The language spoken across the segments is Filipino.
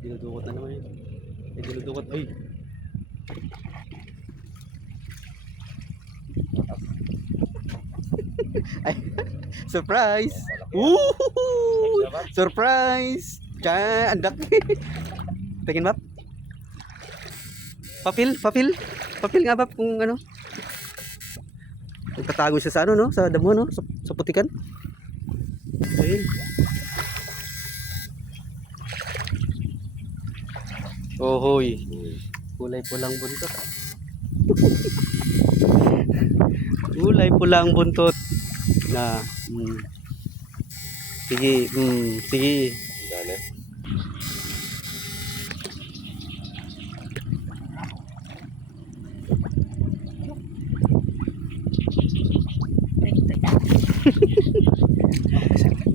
Dinudukot na naman yun. Ay, dinudukot. Ay! Ay, surprise! Woohoo! Surprise! Diyan, andak. Tingin map. Papil, papil. Papil nga ba kung ano? Nagtatago siya sa ano no? Sa damo no? Sa putikan. Ayun. Ohoy. Kulay pulang buntot. Kulay pulang buntot. Na. Sige, sige. Dali.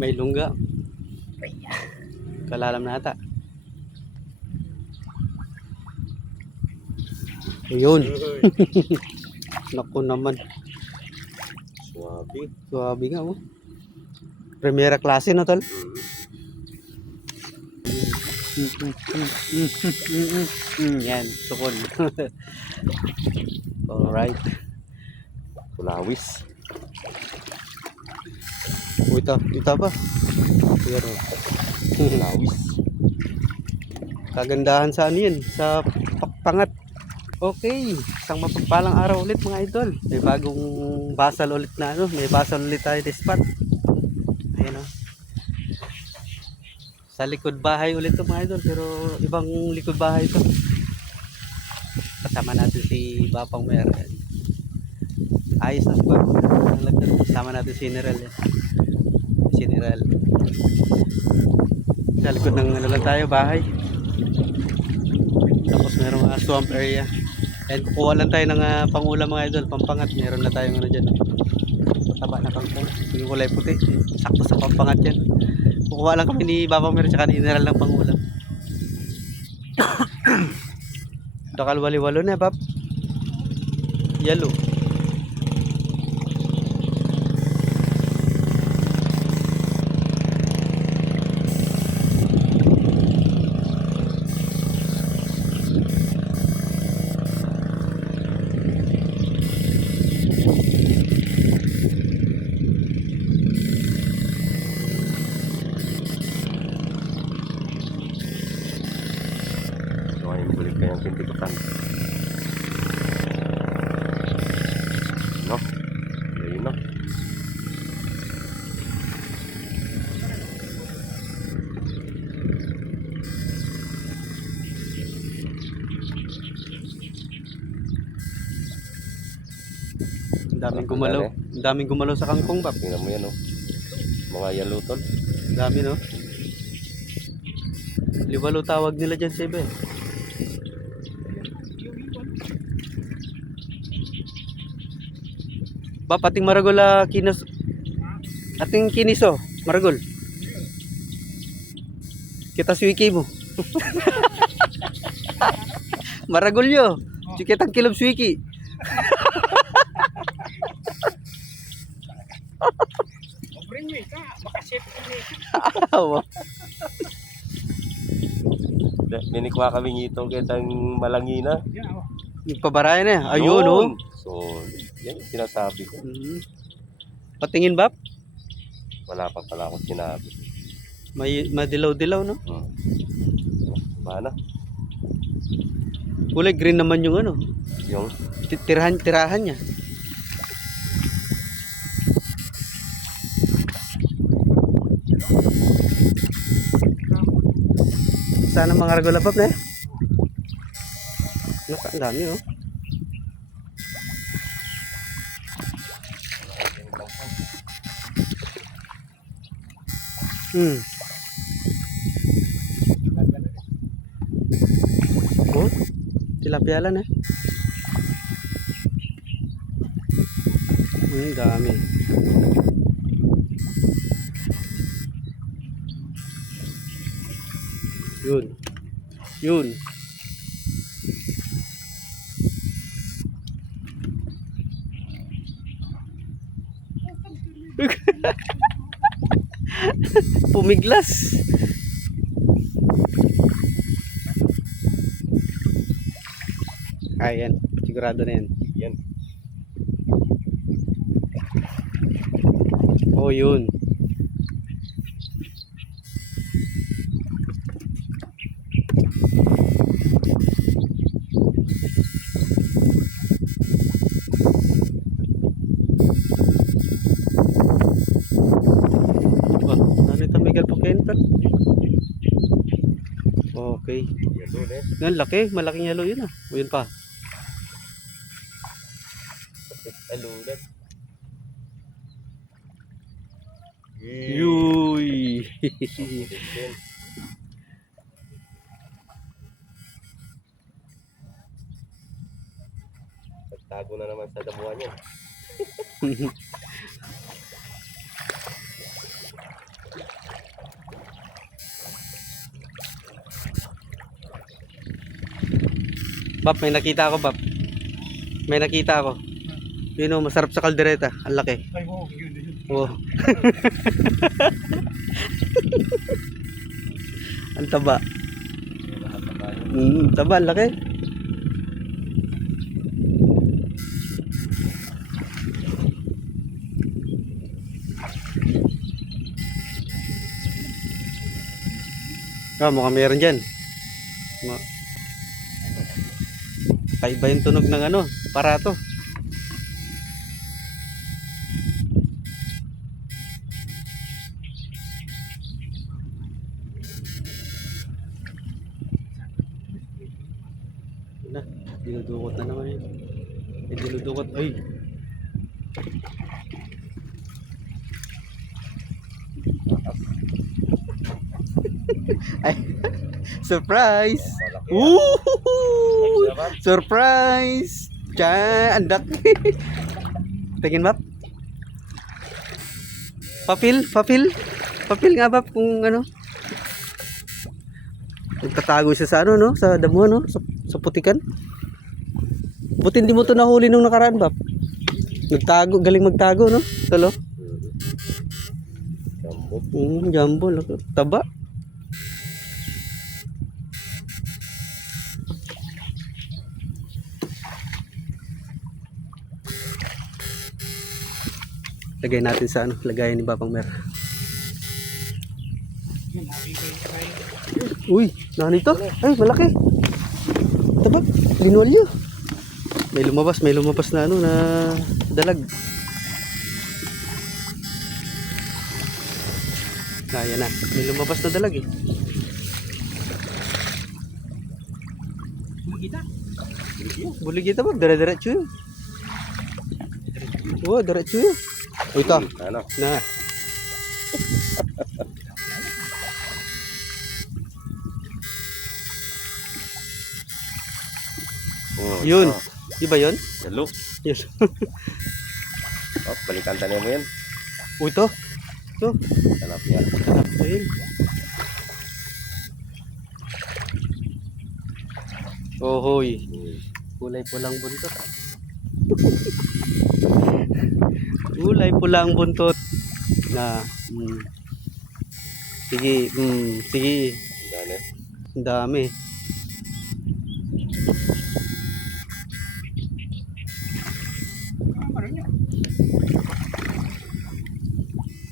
May lungga. Kalalam na ata. Ayun. Naku naman. Swabe. Suwabe nga oh. Primera klase no tol? Yan, sukol. Alright. Kulawis. Ito pa. Pero Kulawis. kagandahan sa ano yun, sa pangat. Okay, isang mapagpalang araw ulit mga idol. May bagong basal ulit na ano, may basal ulit tayo na spot. Ayan o. Sa likod bahay ulit to mga idol, pero ibang likod bahay to. Kasama natin si Bapang Mer. Ayos na spot. Kasama natin si General. General. Sa likod ng ano lang tayo, bahay. Tapos merong swamp area. And kukuha lang tayo ng pangulam mga idol, pampangat. Meron na tayong ano dyan. Taba na kangkong. Yung kulay puti. Sakto sa pampangat yan. Kukuha lang kami ni Bapang Mer tsaka ni General ng pangulam. Dakal wali-walo na, Bap. Yellow. Bulik kayang pintikutan. No? Ayun no? Ang daming gumalaw. Ang daming gumalaw sa kangkong, Bap. Tingnan mo yan no? Mga yellow tol. Ang dami, no? Liwalo tawag nila dyan sa iba eh. Bap, ating maragol kinos. Ating kiniso, maragol. Kita suwiki mo. Maragol yo. Kitang kilob suwiki. Minikwa kami ngito kitang malangina. Yung pabarayan eh. Ayun, oh. So, yan yung sinasabi ko. Patingin, Bap. Wala pa pala akong sinabi. May madilaw-dilaw, no? Bana? Kulay green naman yung ano. Yung? Tirahan niya. Sana mga regula, Bap, eh. Ang dami, oh. Oh, tilapia lang eh. Dami. Yun. Yun. Pumiglas. Ayan, sigurado na yan. Yan. Oh, yun. Oh, ano ito, Miguel Pukenta? Okay. Yan doon eh. Yan, laki. Malaking yellow yun ah. O, yun pa. Alunan. Yuy! Yan. Nagtago na naman sa damuhan yan. Bap, may nakita ako, Bap. May nakita ako. Yun o, masarap sa kaldereta. Ang laki. Ay, wow, yun. Oh. Ang taba. Taba, ang laki. Mukhang meron dyan. Kaiba yung tunog ng ano, parato. Na, dinudukot na naman yun. Dinudukot, ay. Ay, surprise! Woo! Surprise! Diyan, andak. Tingin, Bap. Papil. Papil nga, Bap, kung ano. Nagtatago siya sa ano, no? Sa damo, no? Sa putikan. Buti hindi mo ito nahuli nung nakaraan, Bap. Nagtago, galing magtago, no? Talo. Jumbo. Jumbo. Taba. Lagay natin sa ano, lagayan ni Babang Mer. Uy, nanito. Ay, malaki. Taba, linolyo. May lumabas na ano, na dalag. Kaya na, may lumabas na dalag eh. Buligita ba? Dire-diretso yun. Oh, diretso yun. Ito. Ano? Na. Oh, Yun. oh. Di ba yun? Yalo. Yun. Oh, balikan tayo mo yan. Oh, ito. Ito. Talapia. Ayun. Oh, hoy. Kulay pulang buntot. Kulay pulang buntot. Na. Sige. Sige. Gane. Ang dami.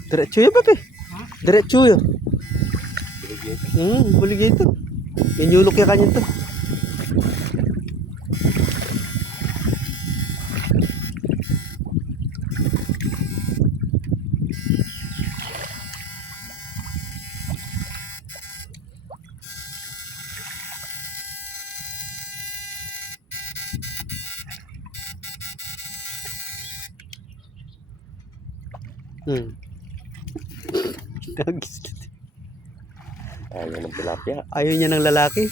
Diretso yun, papi. Diretso yun. Biligyan. Bulig ito. Inyulok ya kanya to. Ayan ang tilapia. Ayaw niya ng lalaki.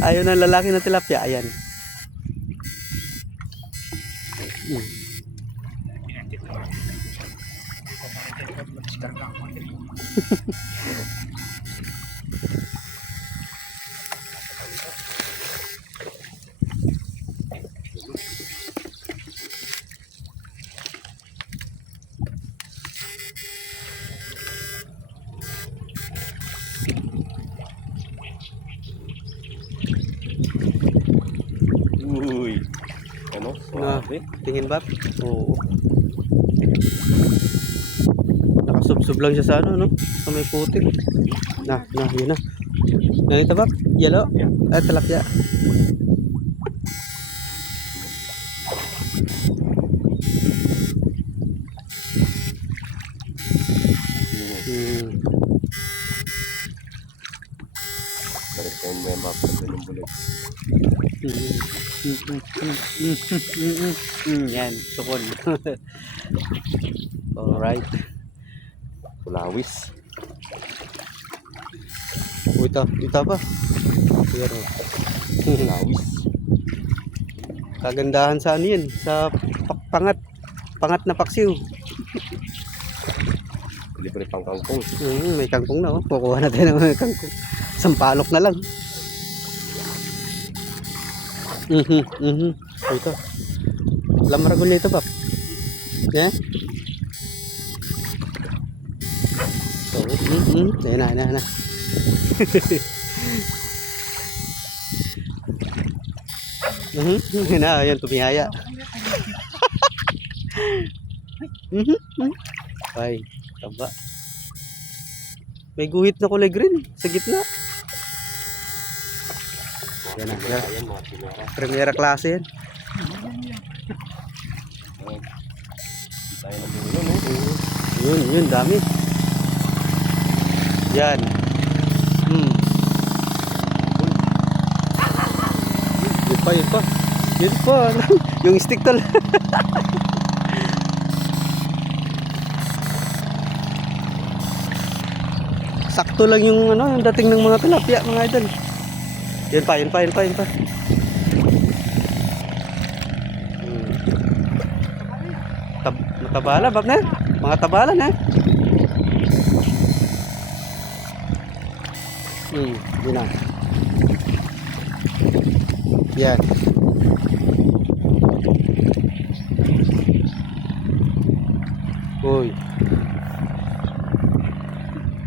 Ayaw ng lalaki ng tilapia. Ayan. Grabe. Tingin ba? Oo. Nakasubsob lang siya sa ano, no? Sa may putik. Yun na. Ganito ba? Yellow? Yeah. Ah, tilapia. Hmm. Balik tayo mo yung map sa yung bulag. Yan, sukol. Alright. Kulawis. Ito pa. Pero, Kulawis. kagandahan sa ano yun, sa pangat na paksiw. Libre pang kangkong. May kangkong na, oh. Kukuha natin ng mga kangkong. Sampalok na lang. Ito. Lamaragulya ito, Pap. Eh? So, Ayan na. Ayan, tumihaya. Ay, taba. May guhit na kulay green sa gitna. Yan na. Ayan mga pinara. Primera klase yan. Tayo na dulo, no? Yun, dami. Yan. Yun pa. Yung stick tol. Sakto lang yung ano, yung dating ng mga tilapia, mga idol. Yun pa. Matabala, bab na. Mga tabala na. Yun na. Yan. Uy.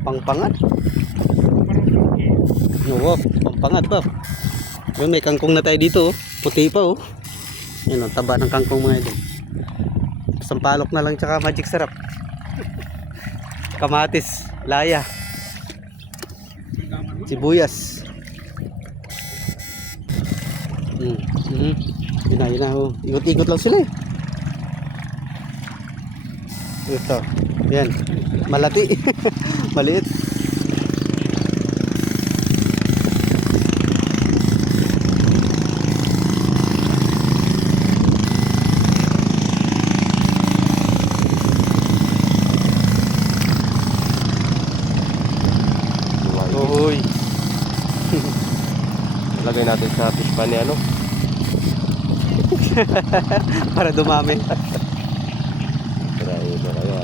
Pangpangat. Oo, pangpangat ba? Yun, may kangkong na tayo dito, oh. Puti pa, oh. Yun, ang taba ng kangkong mga idol. Sampalok na lang tsaka magic sarap. Kamatis, laya, sibuyas. Yun na, oh. Ikot-ikot lang sila, eh. Ito, yan, malati. Maliit. Uy. Lagay natin sa fish pan ni ano. Para dumami. Grabe na kaya.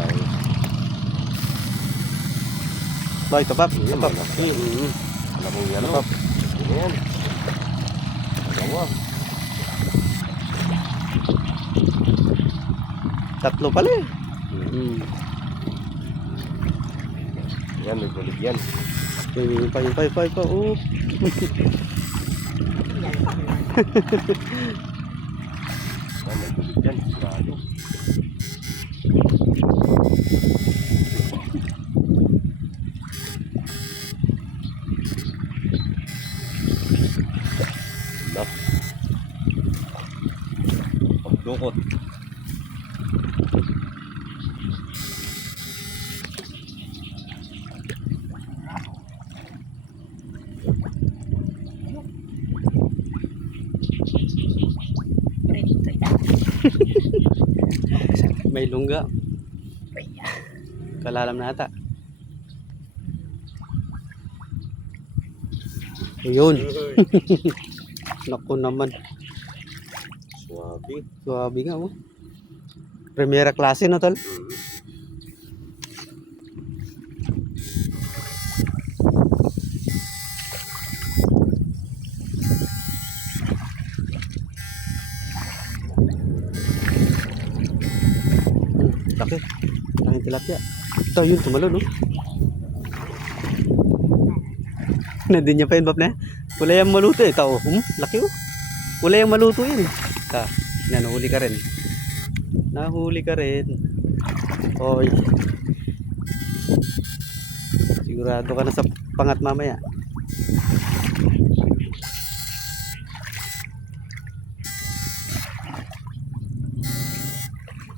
Ba, ito Pap. Yun, Pap. malaki. Malaking ano. Pap. Yan. Dalawa. Tatlo pala, eh. Yan, may bulig yan. Yung pa. Oh. Yan, may bulig yan. Sigurado. Enough. Pagdukot. May lungga. Kalalam na ata. Ayun. Naku naman. Suwabe. Suwabe nga, oh. Primera klase na tol. Laki. Laking tilapia. Ito yun, tumalon, no? Nandun niya pa yun, Bab na. Kulay ang maluto, eh. Tao, laki, oh. Kulay ang maluto yun, eh. Na, nahuli ka rin. Nahuli ka rin. Oy. Sigurado ka na sa pangat mamaya.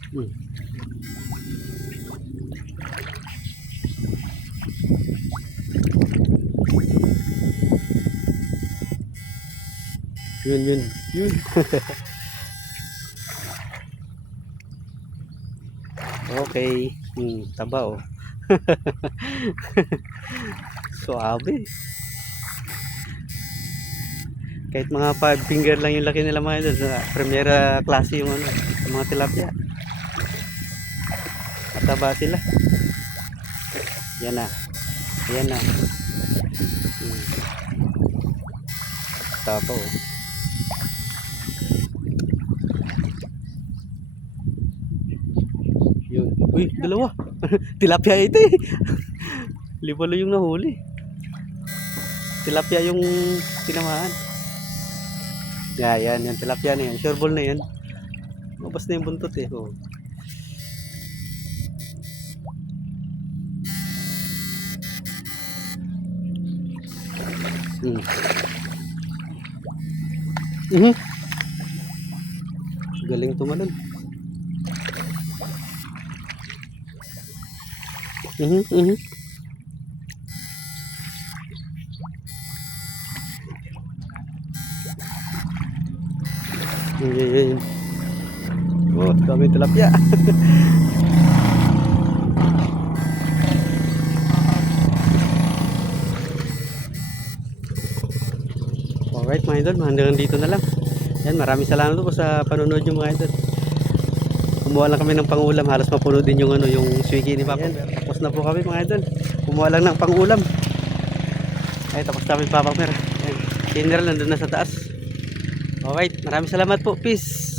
Hmm. Yun. Okay. Taba oh. Suabe. Kahit mga 5 finger lang yung laki nila mga idol. Sa primera klase yung ano, yung mga tilapia. Mataba sila. Yan na. Ayan na. Taba oh. Yun. Uy, dalawa. Tilapia ito eh. Libalo yung nahuli. Tilapia yung tinamaan. Yan. Tilapia na yan. Sureball na yan. Mabas na yung buntot eh. Oh. Galing tumalon. Yun. Oh, dami tilapia. Alright mga idol, hanggang dito na lang. Yan, maraming salamat po sa panonood nyo mga idol. Kumuha lang kami ng pangulam, halos mapuno din yung ano, yung swigi ni Papa. Yan, tapos na po kami mga idol. Kumuha lang ng pangulam. Ay, tapos kami Papa Mer. General nandun na sa taas. Alright, maraming salamat po. Peace.